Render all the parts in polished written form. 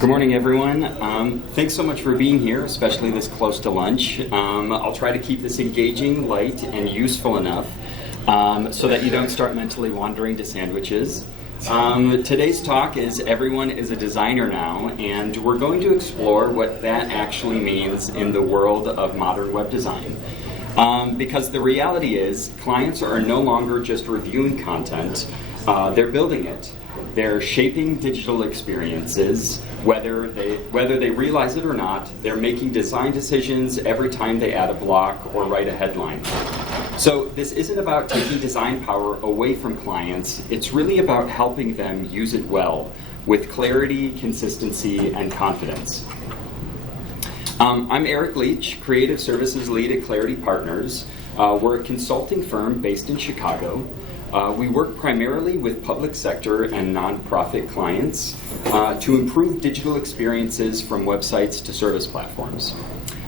Good morning, everyone. Thanks so much for being here, especially this close to lunch. I'll try to keep this engaging, light, and useful enough so that you don't start mentally wandering to sandwiches. Today's talk is Everyone is a Designer Now, and we're going to explore what that actually means in the world of modern web design. Because the reality is, clients are no longer just reviewing content, they're building it. They're shaping digital experiences, whether they realize it or not. They're making design decisions every time they add a block or write a headline. So this isn't about taking design power away from clients. It's really about helping them use it well, with clarity, consistency, and confidence. I'm Eric Leech, Creative Services Lead at Clarity Partners. We're a consulting firm based in Chicago. We work primarily with public sector and nonprofit clients to improve digital experiences from websites to service platforms.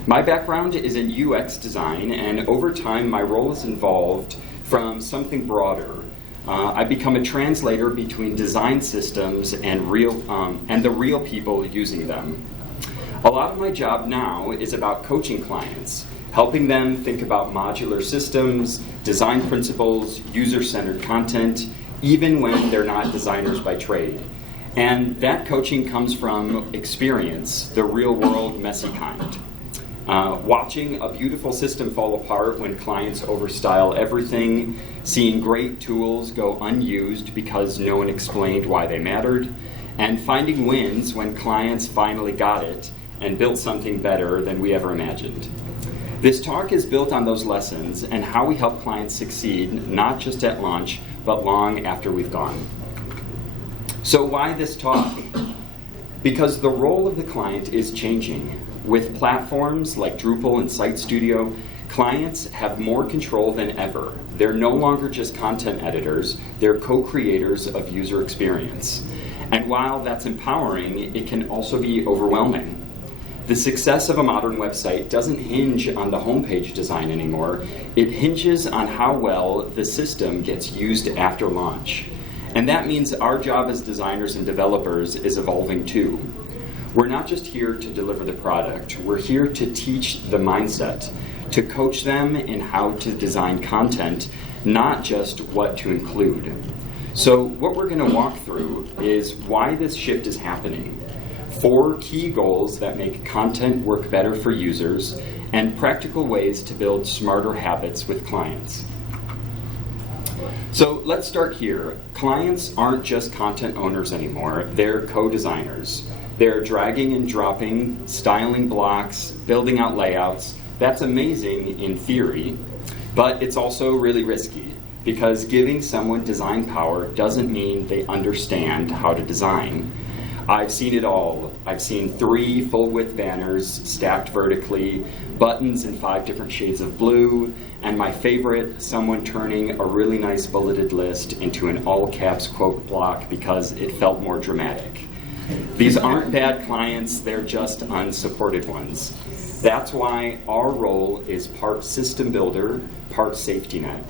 My background is in UX design, and over time my role has evolved from something broader. I become a translator between design systems and the real people using them. A lot of my job now is about coaching clients, helping them think about modular systems, design principles, user-centered content, even when they're not designers by trade. And that coaching comes from experience, the real-world messy kind. Watching a beautiful system fall apart when clients overstyle everything, seeing great tools go unused because no one explained why they mattered, and finding wins when clients finally got it and built something better than we ever imagined. This talk is built on those lessons and how we help clients succeed, not just at launch, but long after we've gone. So why this talk? Because the role of the client is changing. With platforms like Drupal and Site Studio, clients have more control than ever. They're no longer just content editors, they're co-creators of user experience. And while that's empowering, it can also be overwhelming. The success of a modern website doesn't hinge on the homepage design anymore. It hinges on how well the system gets used after launch. And that means our job as designers and developers is evolving too. We're not just here to deliver the product. We're here to teach the mindset, to coach them in how to design content, not just what to include. So what we're going to walk through is why this shift is happening, 4 key goals that make content work better for users, and practical ways to build smarter habits with clients. So let's start here. Clients aren't just content owners anymore, they're co-designers. They're dragging and dropping, styling blocks, building out layouts. That's amazing in theory, but it's also really risky, because giving someone design power doesn't mean they understand how to design. I've seen it all. I've seen 3 full-width banners stacked vertically, buttons in 5 different shades of blue, and my favorite, someone turning a really nice bulleted list into an all-caps quote block because it felt more dramatic. These aren't bad clients, they're just unsupported ones. That's why our role is part system builder, part safety net.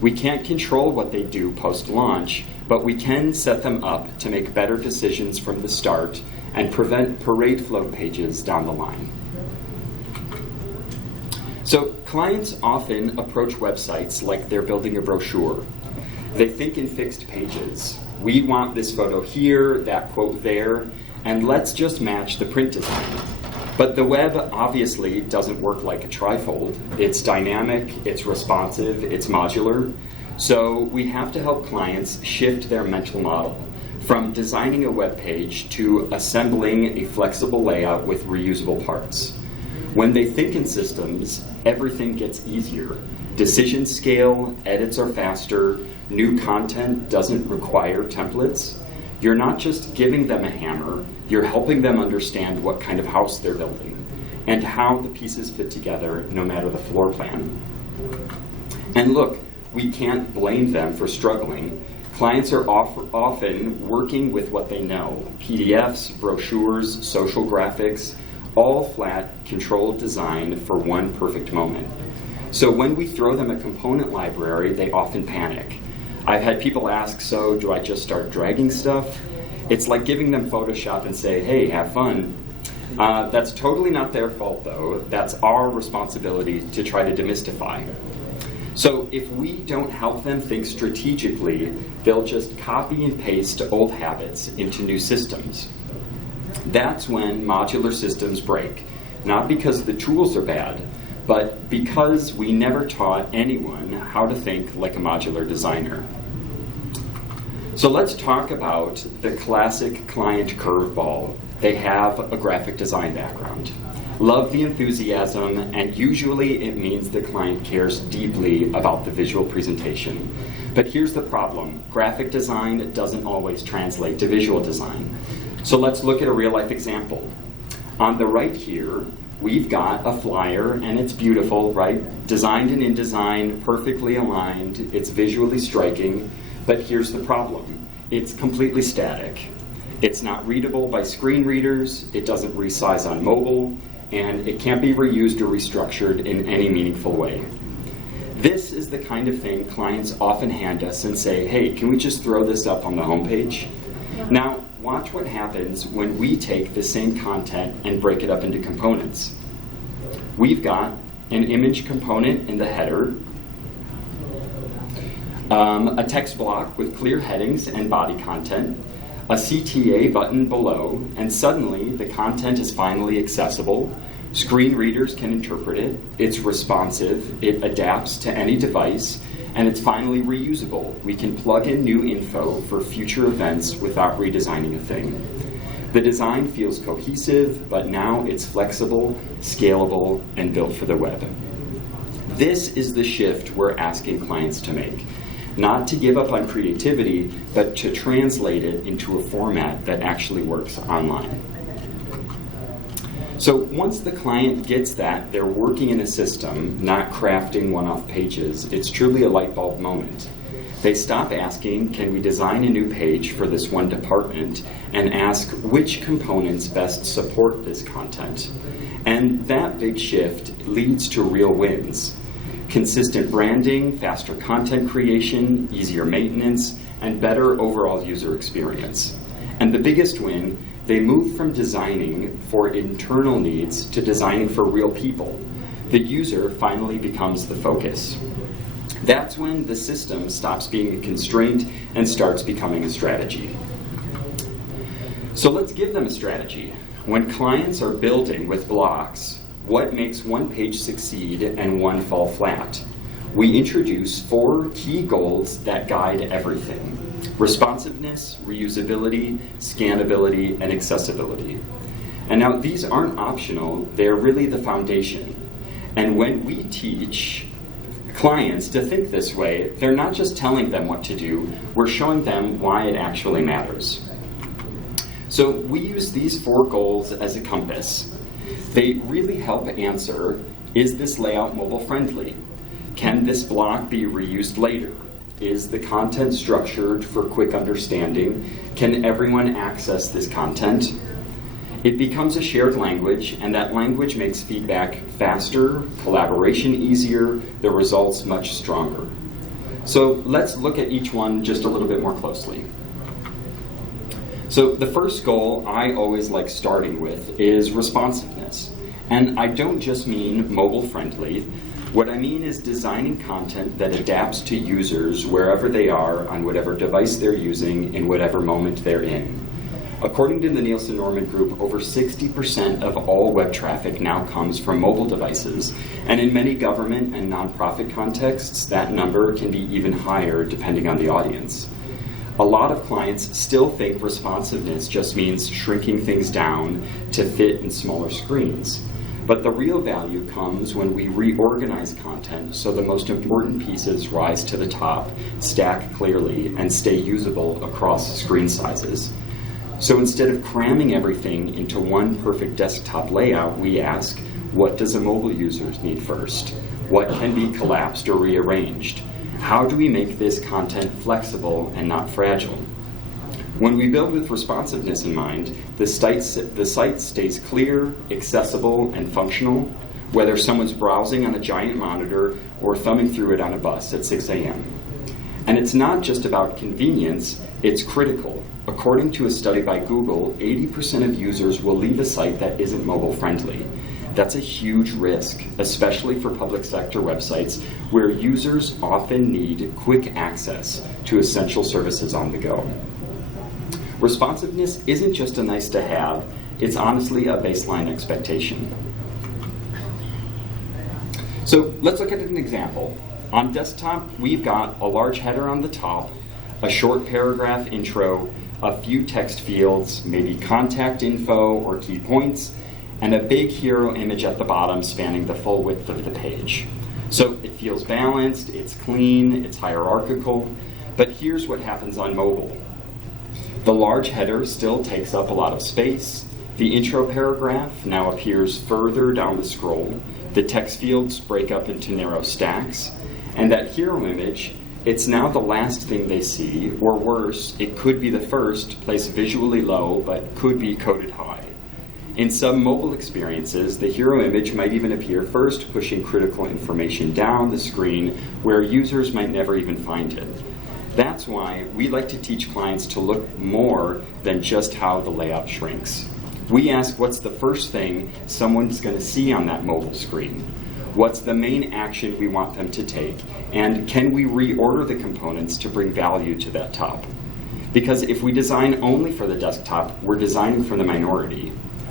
We can't control what they do post-launch, but we can set them up to make better decisions from the start and prevent parade float pages down the line. So clients often approach websites like they're building a brochure. They think in fixed pages. We want this photo here, that quote there, and let's just match the print design. But the web obviously doesn't work like a trifold. It's dynamic, it's responsive, it's modular. So we have to help clients shift their mental model from designing a web page to assembling a flexible layout with reusable parts. When they think in systems, everything gets easier. Decisions scale, edits are faster, new content doesn't require templates. You're not just giving them a hammer, you're helping them understand what kind of house they're building and how the pieces fit together no matter the floor plan. And look, we can't blame them for struggling. Clients are often working with what they know: PDFs, brochures, social graphics, all flat, controlled design for one perfect moment. So when we throw them a component library, they often panic. I've had people ask, so do I just start dragging stuff? It's like giving them Photoshop and say, hey, have fun. That's totally not their fault, though. That's our responsibility to try to demystify. So if we don't help them think strategically, they'll just copy and paste old habits into new systems. That's when modular systems break, not because the tools are bad, but because we never taught anyone how to think like a modular designer. So let's talk about the classic client curveball. They have a graphic design background. Love the enthusiasm, and usually it means the client cares deeply about the visual presentation. But here's the problem. Graphic design doesn't always translate to visual design. So let's look at a real-life example. On the right here, we've got a flyer, and it's beautiful, right? Designed in InDesign, perfectly aligned, it's visually striking, but here's the problem. It's completely static. It's not readable by screen readers, it doesn't resize on mobile, and it can't be reused or restructured in any meaningful way. This is the kind of thing clients often hand us and say, hey, can we just throw this up on the homepage? Now, watch what happens when we take the same content and break it up into components. We've got an image component in the header, a text block with clear headings and body content, a CTA button below, and suddenly the content is finally accessible. Screen readers can interpret it, it's responsive, it adapts to any device, and it's finally reusable. We can plug in new info for future events without redesigning a thing. The design feels cohesive, but now it's flexible, scalable, and built for the web. This is the shift we're asking clients to make. Not to give up on creativity, but to translate it into a format that actually works online. So once the client gets that they're working in a system, not crafting one-off pages, it's truly a light bulb moment. They stop asking, can we design a new page for this one department, and ask which components best support this content. And that big shift leads to real wins. Consistent branding, faster content creation, easier maintenance, and better overall user experience. And the biggest win, they move from designing for internal needs to designing for real people. The user finally becomes the focus. That's when the system stops being a constraint and starts becoming a strategy. So let's give them a strategy. When clients are building with blocks, what makes one page succeed and one fall flat? We introduce 4 key goals that guide everything: responsiveness, reusability, scannability, and accessibility. And now these aren't optional, they're really the foundation. And when we teach clients to think this way, they're not just telling them what to do, we're showing them why it actually matters. So we use these 4 goals as a compass. They really help answer, is this layout mobile friendly? Can this block be reused later? Is the content structured for quick understanding? Can everyone access this content? It becomes a shared language, and that language makes feedback faster, collaboration easier, the results much stronger. So let's look at each one just a little bit more closely. So the first goal I always like starting with is responsiveness. And I don't just mean mobile friendly. What I mean is designing content that adapts to users wherever they are, on whatever device they're using, in whatever moment they're in. According to the Nielsen-Norman Group, over 60% of all web traffic now comes from mobile devices, and in many government and nonprofit contexts, that number can be even higher depending on the audience. A lot of clients still think responsiveness just means shrinking things down to fit in smaller screens. But the real value comes when we reorganize content so the most important pieces rise to the top, stack clearly, and stay usable across screen sizes. So instead of cramming everything into one perfect desktop layout, we ask, what does a mobile user need first? What can be collapsed or rearranged? How do we make this content flexible and not fragile? When we build with responsiveness in mind, the site stays clear, accessible, and functional, whether someone's browsing on a giant monitor or thumbing through it on a bus at 6 a.m. And it's not just about convenience, it's critical. According to a study by Google, 80% of users will leave a site that isn't mobile friendly. That's a huge risk, especially for public sector websites where users often need quick access to essential services on the go. Responsiveness isn't just a nice to have, it's honestly a baseline expectation. So let's look at an example. On desktop, we've got a large header on the top, a short paragraph intro, a few text fields, maybe contact info or key points, and a big hero image at the bottom spanning the full width of the page. So it feels balanced, it's clean, it's hierarchical, but here's what happens on mobile. The large header still takes up a lot of space. The intro paragraph now appears further down the scroll. The text fields break up into narrow stacks. And that hero image, it's now the last thing they see, or worse, it could be the first, placed visually low, but could be coded high. In some mobile experiences, the hero image might even appear first, pushing critical information down the screen where users might never even find it. That's why we like to teach clients to look more than just how the layout shrinks. We ask, what's the first thing someone's going to see on that mobile screen? What's the main action we want them to take? And can we reorder the components to bring value to that top? Because if we design only for the desktop, we're designing for the minority.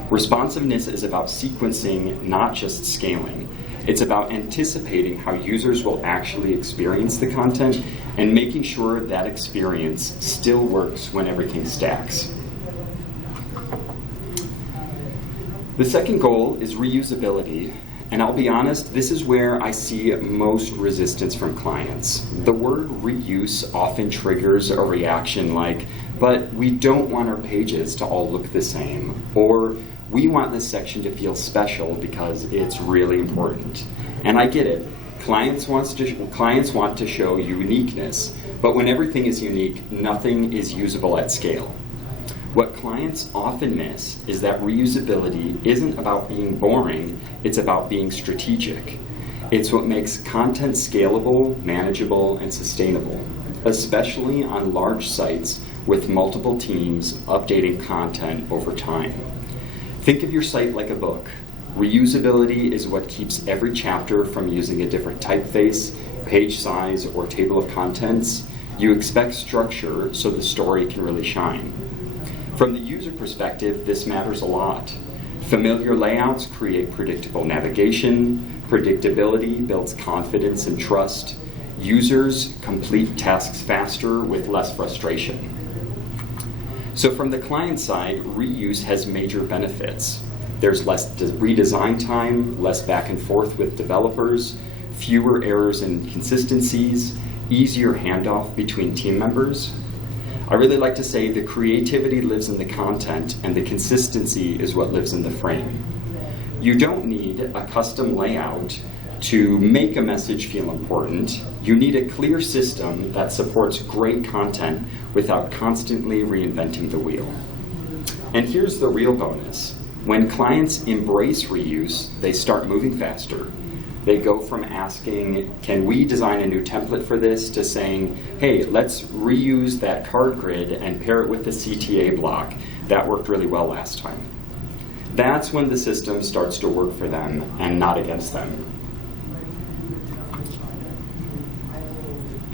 Responsiveness is about sequencing, not just scaling. It's about anticipating how users will actually experience the content and making sure that experience still works when everything stacks. The second goal is reusability. And I'll be honest, this is where I see most resistance from clients. The word reuse often triggers a reaction like, but we don't want our pages to all look the same, or we want this section to feel special because it's really important. And I get it. Clients want to show uniqueness, but when everything is unique, nothing is usable at scale. What clients often miss is that reusability isn't about being boring, it's about being strategic. It's what makes content scalable, manageable, and sustainable, especially on large sites with multiple teams updating content over time. Think of your site like a book. Reusability is what keeps every chapter from using a different typeface, page size, or table of contents. You expect structure so the story can really shine. From the user perspective, this matters a lot. Familiar layouts create predictable navigation. Predictability builds confidence and trust. Users complete tasks faster with less frustration. So from the client side, reuse has major benefits. There's less redesign time, less back and forth with developers, fewer errors and inconsistencies, easier handoff between team members. I really like to say the creativity lives in the content and the consistency is what lives in the frame. You don't need a custom layout to make a message feel important. You need a clear system that supports great content without constantly reinventing the wheel. And here's the real bonus. When clients embrace reuse, they start moving faster. They go from asking, can we design a new template for this, to saying, hey, let's reuse that card grid and pair it with the CTA block. That worked really well last time. That's when the system starts to work for them and not against them.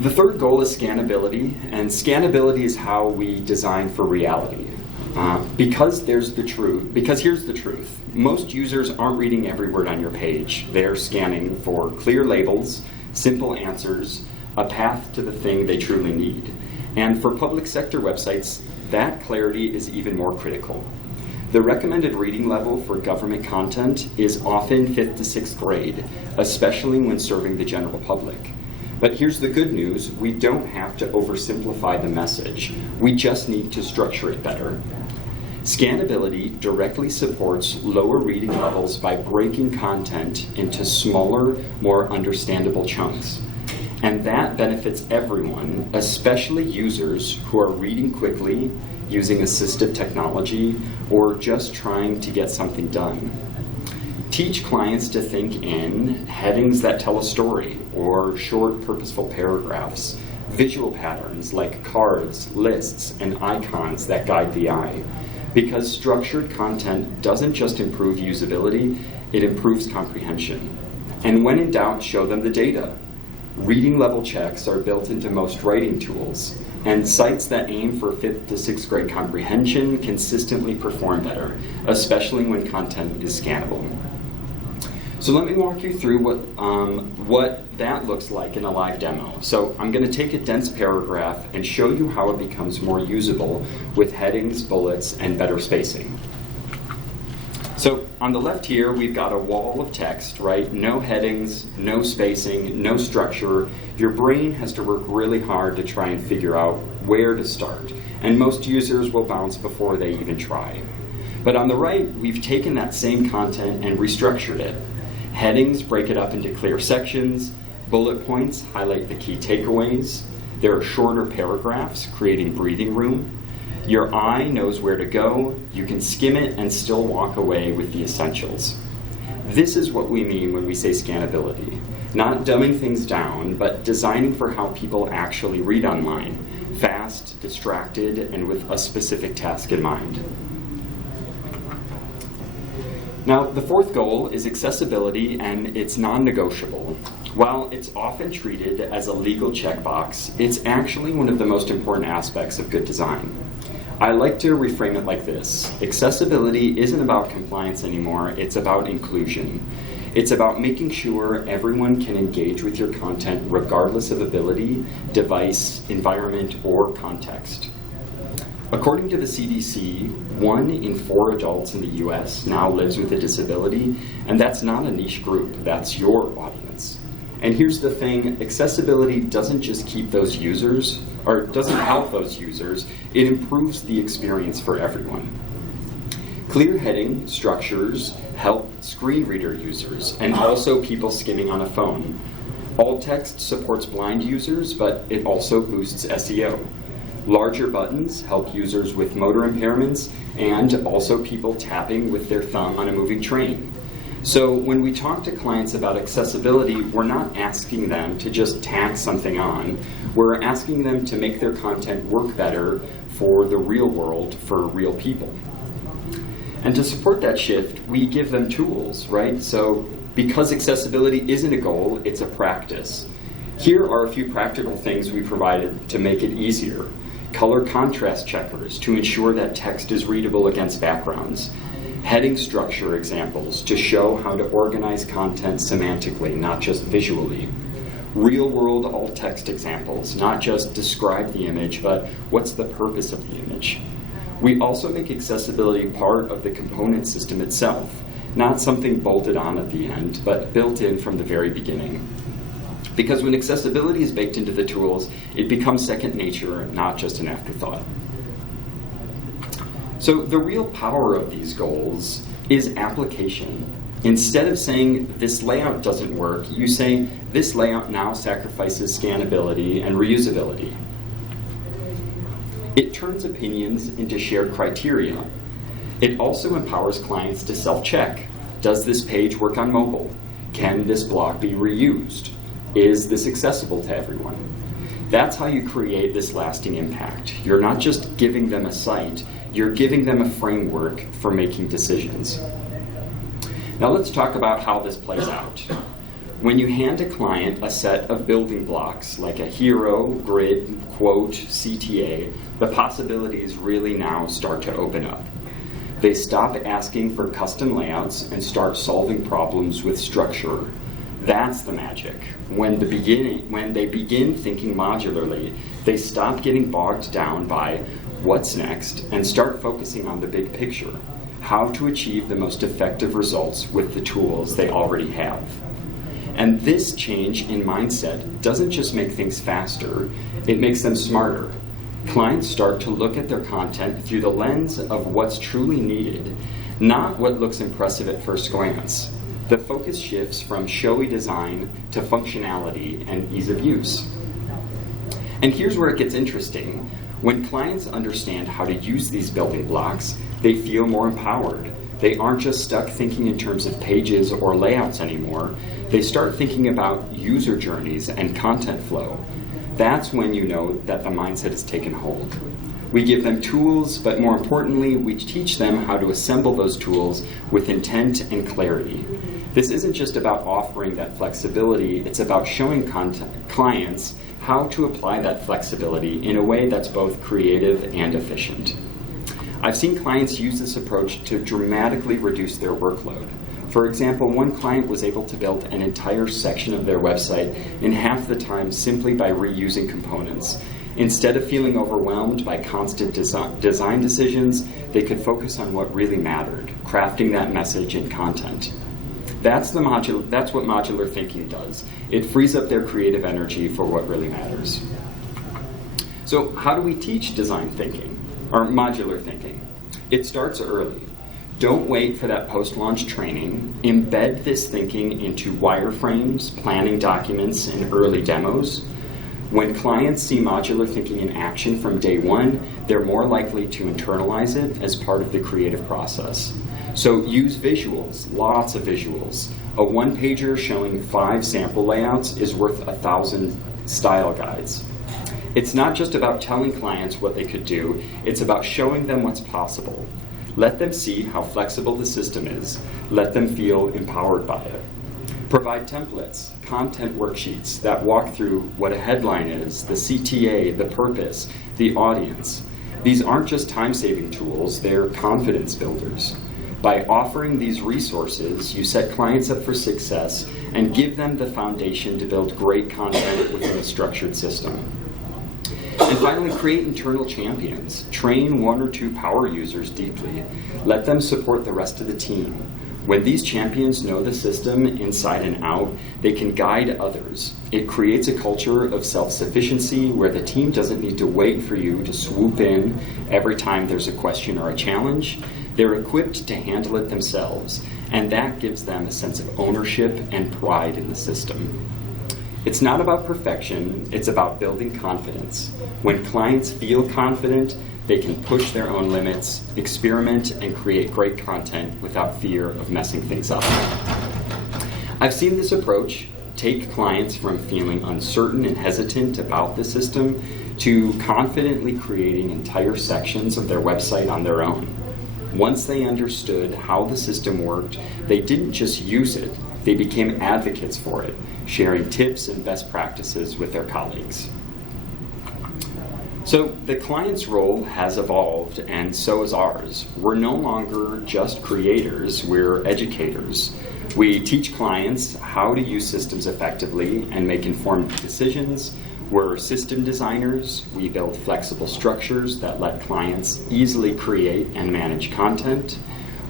The third goal is scannability, and scannability is how we design for reality. Because here's the truth. Most users aren't reading every word on your page. They're scanning for clear labels, simple answers, a path to the thing they truly need. And for public sector websites, that clarity is even more critical. The recommended reading level for government content is often 5th to 6th grade, especially when serving the general public. But here's the good news, we don't have to oversimplify the message. We just need to structure it better. Scannability directly supports lower reading levels by breaking content into smaller, more understandable chunks. And that benefits everyone, especially users who are reading quickly, using assistive technology, or just trying to get something done. Teach clients to think in headings that tell a story, or short, purposeful paragraphs. Visual patterns like cards, lists, and icons that guide the eye. Because structured content doesn't just improve usability, it improves comprehension. And when in doubt, show them the data. Reading level checks are built into most writing tools, and sites that aim for 5th to 6th grade comprehension consistently perform better, especially when content is scannable. So let me walk you through what that looks like in a live demo. So I'm going to take a dense paragraph and show you how it becomes more usable with headings, bullets, and better spacing. So on the left here, we've got a wall of text, right? No headings, no spacing, no structure. Your brain has to work really hard to try and figure out where to start. And most users will bounce before they even try. But on the right, we've taken that same content and restructured it. Headings break it up into clear sections. Bullet points highlight the key takeaways. There are shorter paragraphs, creating breathing room. Your eye knows where to go. You can skim it and still walk away with the essentials. This is what we mean when we say scannability. Not dumbing things down, but designing for how people actually read online. Fast, distracted, and with a specific task in mind. Now, the fourth goal is accessibility, and it's non-negotiable. While it's often treated as a legal checkbox, it's actually one of the most important aspects of good design. I like to reframe it like this. Accessibility isn't about compliance anymore, it's about inclusion. It's about making sure everyone can engage with your content regardless of ability, device, environment, or context. According to the CDC, 1 in 4 adults in the US now lives with a disability, and that's not a niche group, that's your audience. And here's the thing, accessibility doesn't just keep those users, or doesn't help those users, it improves the experience for everyone. Clear heading structures help screen reader users, and also people skimming on a phone. Alt text supports blind users, but it also boosts SEO. Larger buttons help users with motor impairments and also people tapping with their thumb on a moving train. So when we talk to clients about accessibility, we're not asking them to just tack something on. We're asking them to make their content work better for the real world, for real people. And to support that shift, we give them tools, right? So because accessibility isn't a goal, it's a practice. Here are a few practical things we provided to make it easier. Color contrast checkers to ensure that text is readable against backgrounds. Heading structure examples to show how to organize content semantically, not just visually. Real-world alt text examples, not just describe the image, but what's the purpose of the image. We also make accessibility part of the component system itself, not something bolted on at the end, but built in from the very beginning. Because when accessibility is baked into the tools, it becomes second nature, not just an afterthought. So the real power of these goals is application. Instead of saying, this layout doesn't work, you say, this layout now sacrifices scannability and reusability. It turns opinions into shared criteria. It also empowers clients to self-check. Does this page work on mobile? Can this block be reused? Is this accessible to everyone? That's how you create this lasting impact. You're not just giving them a site, you're giving them a framework for making decisions. Now let's talk about how this plays out. When you hand a client a set of building blocks, like a hero, grid, quote, CTA, the possibilities really now start to open up. They stop asking for custom layouts and start solving problems with structure. That's the magic. When they begin thinking modularly, they stop getting bogged down by what's next and start focusing on the big picture, how to achieve the most effective results with the tools they already have. And this change in mindset doesn't just make things faster, it makes them smarter. Clients start to look at their content through the lens of what's truly needed, not what looks impressive at first glance. The focus shifts from showy design to functionality and ease of use. And here's where it gets interesting. When clients understand how to use these building blocks, they feel more empowered. They aren't just stuck thinking in terms of pages or layouts anymore. They start thinking about user journeys and content flow. That's when you know that the mindset has taken hold. We give them tools, but more importantly, we teach them how to assemble those tools with intent and clarity. This isn't just about offering that flexibility, it's about showing clients how to apply that flexibility in a way that's both creative and efficient. I've seen clients use this approach to dramatically reduce their workload. For example, one client was able to build an entire section of their website in half the time simply by reusing components. Instead of feeling overwhelmed by constant design decisions, they could focus on what really mattered, crafting that message and content. That's what modular thinking does. It frees up their creative energy for what really matters. So how do we teach design thinking, or modular thinking? It starts early. Don't wait for that post-launch training. Embed this thinking into wireframes, planning documents, and early demos. When clients see modular thinking in action from day one, they're more likely to internalize it as part of the creative process. So use visuals, lots of visuals. A one-pager showing 5 sample layouts is worth 1,000 style guides. It's not just about telling clients what they could do, it's about showing them what's possible. Let them see how flexible the system is. Let them feel empowered by it. Provide templates, content worksheets that walk through what a headline is, the CTA, the purpose, the audience. These aren't just time-saving tools, they're confidence builders. By offering these resources, you set clients up for success and give them the foundation to build great content within a structured system. And finally, create internal champions. Train 1 or 2 power users deeply. Let them support the rest of the team. When these champions know the system inside and out, they can guide others. It creates a culture of self-sufficiency where the team doesn't need to wait for you to swoop in every time there's a question or a challenge. They're equipped to handle it themselves, and that gives them a sense of ownership and pride in the system. It's not about perfection, it's about building confidence. When clients feel confident, they can push their own limits, experiment, and create great content without fear of messing things up. I've seen this approach take clients from feeling uncertain and hesitant about the system to confidently creating entire sections of their website on their own. Once they understood how the system worked, they didn't just use it, they became advocates for it, sharing tips and best practices with their colleagues. So the client's role has evolved, and so has ours. We're no longer just creators, we're educators. We teach clients how to use systems effectively and make informed decisions. We're system designers. We build flexible structures that let clients easily create and manage content.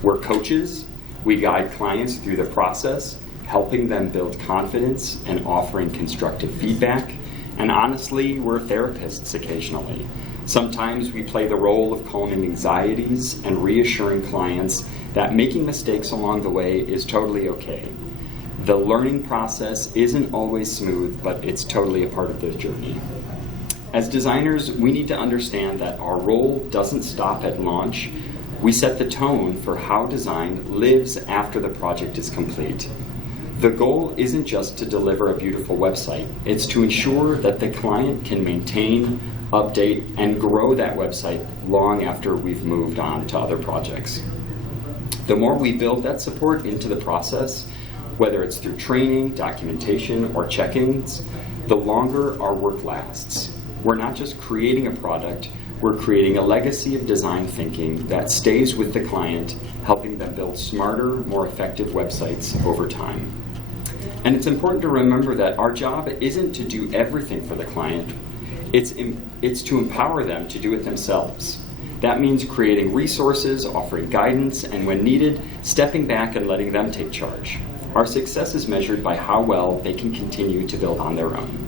We're coaches. We guide clients through the process, helping them build confidence and offering constructive feedback. And honestly, we're therapists occasionally. Sometimes we play the role of calming anxieties and reassuring clients that making mistakes along the way is totally okay. The learning process isn't always smooth, but it's totally a part of the journey. As designers, we need to understand that our role doesn't stop at launch. We set the tone for how design lives after the project is complete. The goal isn't just to deliver a beautiful website, it's to ensure that the client can maintain, update, and grow that website long after we've moved on to other projects. The more we build that support into the process, whether it's through training, documentation, or check-ins, the longer our work lasts. We're not just creating a product, we're creating a legacy of design thinking that stays with the client, helping them build smarter, more effective websites over time. And it's important to remember that our job isn't to do everything for the client, it's to empower them to do it themselves. That means creating resources, offering guidance, and when needed, stepping back and letting them take charge. Our success is measured by how well they can continue to build on their own.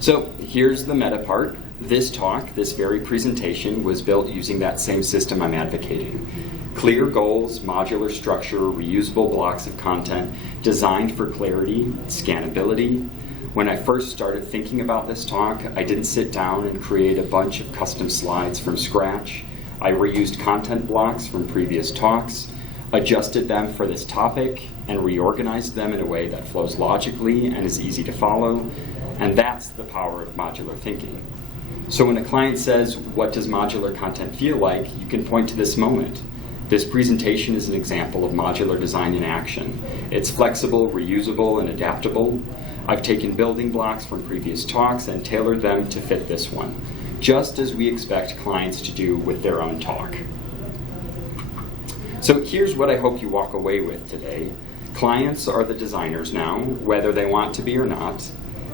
So here's the meta part. This talk, this very presentation, was built using that same system I'm advocating. Clear goals, modular structure, reusable blocks of content, designed for clarity, scannability. When I first started thinking about this talk, I didn't sit down and create a bunch of custom slides from scratch. I reused content blocks from previous talks, adjusted them for this topic, and reorganized them in a way that flows logically and is easy to follow. And that's the power of modular thinking. So when a client says, what does modular content feel like? You can point to this moment. This presentation is an example of modular design in action. It's flexible, reusable, and adaptable. I've taken building blocks from previous talks and tailored them to fit this one, just as we expect clients to do with their own talk. So here's what I hope you walk away with today. Clients are the designers now, whether they want to be or not.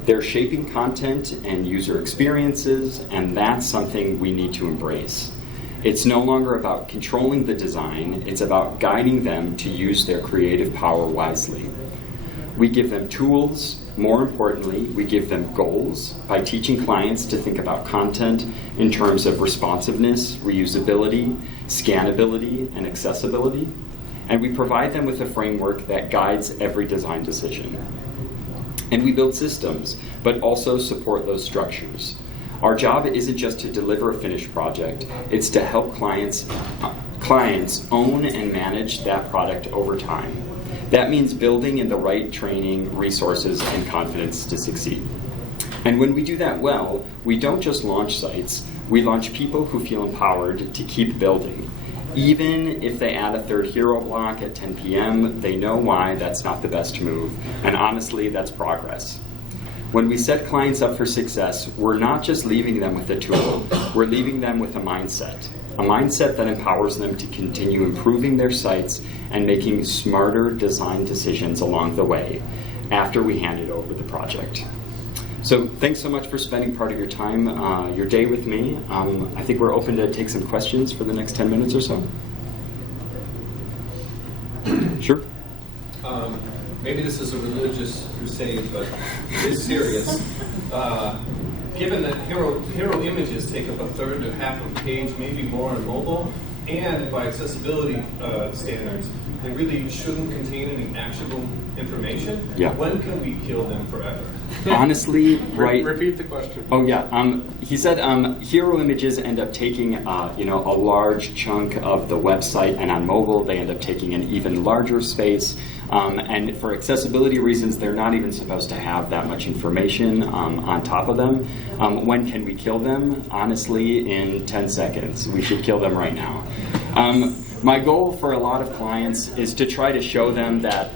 They're shaping content and user experiences, and that's something we need to embrace. It's no longer about controlling the design, it's about guiding them to use their creative power wisely. We give them tools. More importantly, we give them goals by teaching clients to think about content in terms of responsiveness, reusability, scannability, and accessibility. And we provide them with a framework that guides every design decision. And we build systems, but also support those structures. Our job isn't just to deliver a finished project, it's to help clients own and manage that product over time. That means building in the right training, resources, and confidence to succeed. And when we do that well, we don't just launch sites, we launch people who feel empowered to keep building. Even if they add a third hero block at 10 p.m., they know why that's not the best move, and honestly, that's progress. When we set clients up for success, we're not just leaving them with a tool, we're leaving them with a mindset that empowers them to continue improving their sites and making smarter design decisions along the way after we hand it over the project. So thanks so much for spending part of your time, your day with me. I think we're open to take some questions for the next 10 minutes or so. Sure. Maybe this is a religious crusade, but it is serious. Given that hero images take up a third to half of a page, maybe more on mobile, and by accessibility standards, they really shouldn't contain any actionable information. Yeah. When can we kill them forever? Honestly, right. Repeat the question. Oh yeah. He said hero images end up taking a large chunk of the website, and on mobile they end up taking an even larger space. And for accessibility reasons, they're not even supposed to have that much information on top of them. When can we kill them? Honestly, in 10 seconds. We should kill them right now. My goal for a lot of clients is to try to show them that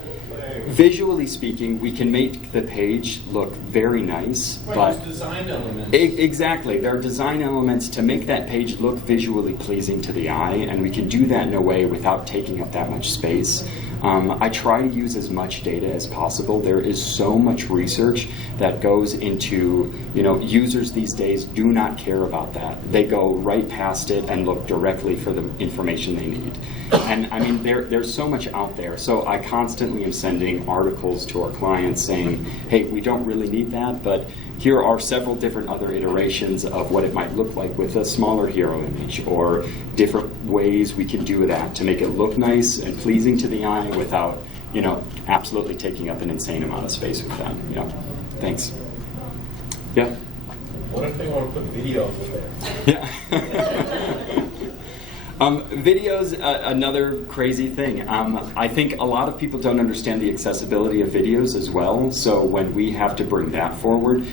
visually speaking, we can make the page look very nice, but there's design elements. Exactly, there are design elements to make that page look visually pleasing to the eye, and we can do that in a way without taking up that much space. I try to use as much data as possible. There is so much research that goes into, users these days do not care about that. They go right past it and look directly for the information they need. And I mean, there's so much out there. So I constantly am sending articles to our clients saying, hey, we don't really need that, but here are several different other iterations of what it might look like with a smaller hero image, or different ways we can do that to make it look nice and pleasing to the eye without, absolutely taking up an insane amount of space with that. Thanks. Yeah? What if they want to put videos in there? Yeah. Videos, another crazy thing. I think a lot of people don't understand the accessibility of videos as well. So when we have to bring that forward,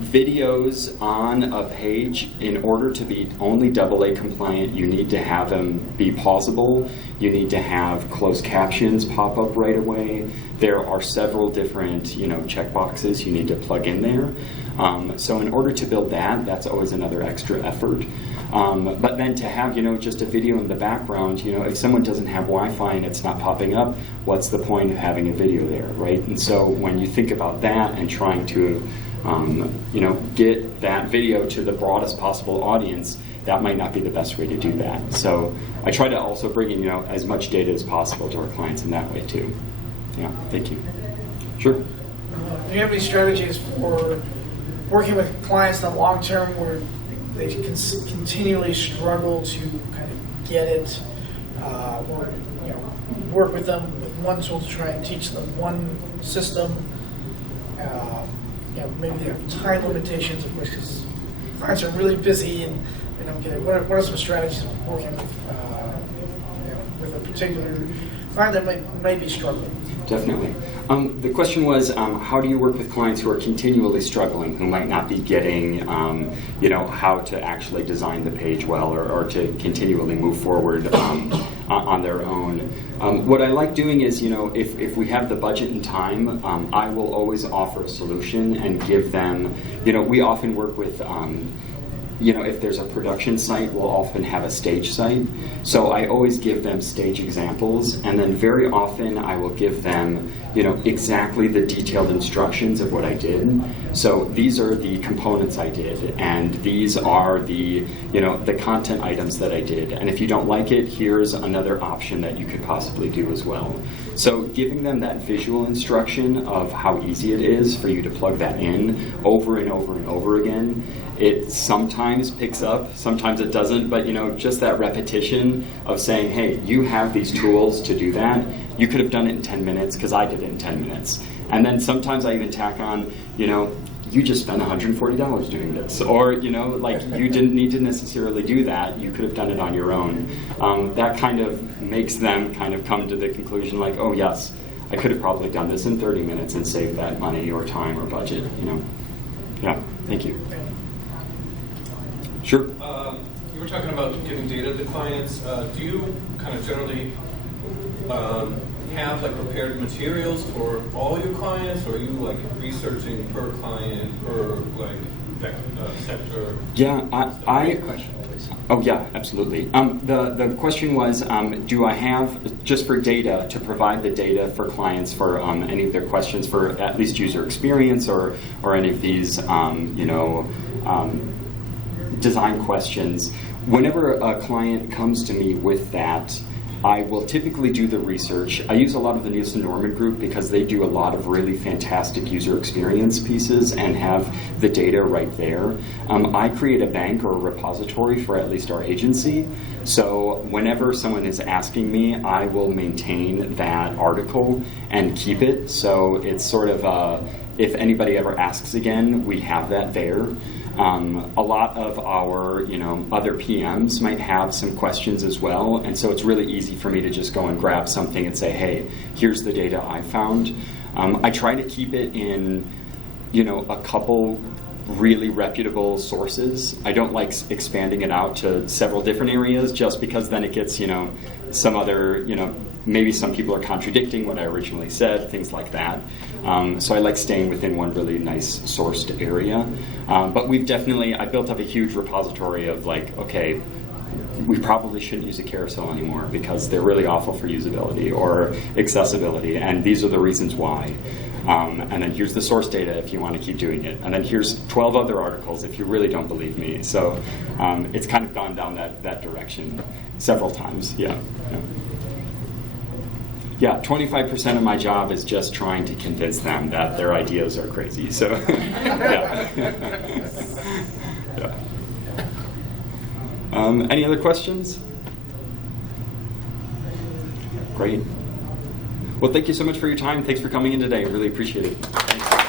videos on a page, in order to be only AA compliant, you need to have them be pausable. You need to have closed captions pop up right away. There are several different, checkboxes you need to plug in there. So in order to build that, that's always another extra effort. But then to have, just a video in the background, if someone doesn't have Wi-Fi and it's not popping up, what's the point of having a video there, right? And so when you think about that and trying to, get that video to the broadest possible audience, that might not be the best way to do that. So I try to also bring in, as much data as possible to our clients in that way too. Yeah, thank you. Sure. Do you have any strategies for working with clients in the long term where they can continually struggle to kind of get it, or work with them with one tool to try and teach them one system? Maybe they have time limitations, of course, because clients are really busy and they don't get it. What are some strategies of working with a particular find that might be struggling. Definitely. The question was, how do you work with clients who are continually struggling, who might not be getting, how to actually design the page well, or to continually move forward on their own? What I like doing is, if we have the budget and time, I will always offer a solution and give them, we often work with if there's a production site, we'll often have a stage site. So I always give them stage examples, and then very often I will give them, exactly the detailed instructions of what I did. So these are the components I did, and these are the, the content items that I did. And if you don't like it, here's another option that you could possibly do as well. So giving them that visual instruction of how easy it is for you to plug that in over and over and over again, it sometimes picks up, sometimes it doesn't, but just that repetition of saying, hey, you have these tools to do that. You could have done it in 10 minutes because I did it in 10 minutes. And then sometimes I even tack on, you just spent $140 doing this. Or, you didn't need to necessarily do that. You could have done it on your own. That kind of makes them kind of come to the conclusion like, oh yes, I could have probably done this in 30 minutes and saved that money or time or budget, Yeah, thank you. Sure. You were talking about giving data to clients. Do you kind of generally have prepared materials for all your clients, or are you researching per client, per sector? Yeah, Oh yeah, absolutely. The question was, do I have, just for data, to provide the data for clients for any of their questions for at least user experience or any of these, design questions? Whenever a client comes to me with that, I will typically do the research. I use a lot of the Nielsen Norman group because they do a lot of really fantastic user experience pieces and have the data right there. I create a bank or a repository for at least our agency. So whenever someone is asking me, I will maintain that article and keep it. So it's sort of, if anybody ever asks again, we have that there. A lot of our, other PMs might have some questions as well, and so it's really easy for me to just go and grab something and say, hey, here's the data I found. I try to keep it in, a couple really reputable sources. I don't like expanding it out to several different areas just because then it gets, some other, maybe some people are contradicting what I originally said, things like that. So I like staying within one really nice sourced area. But I built up a huge repository of okay, we probably shouldn't use a carousel anymore because they're really awful for usability or accessibility, and these are the reasons why. And then here's the source data if you want to keep doing it. And then here's 12 other articles if you really don't believe me. So it's kind of gone down that direction several times, yeah. Yeah, 25% of my job is just trying to convince them that their ideas are crazy. So, yeah. Yeah. Any other questions? Great. Well, thank you so much for your time. Thanks for coming in today. I really appreciate it. Thanks.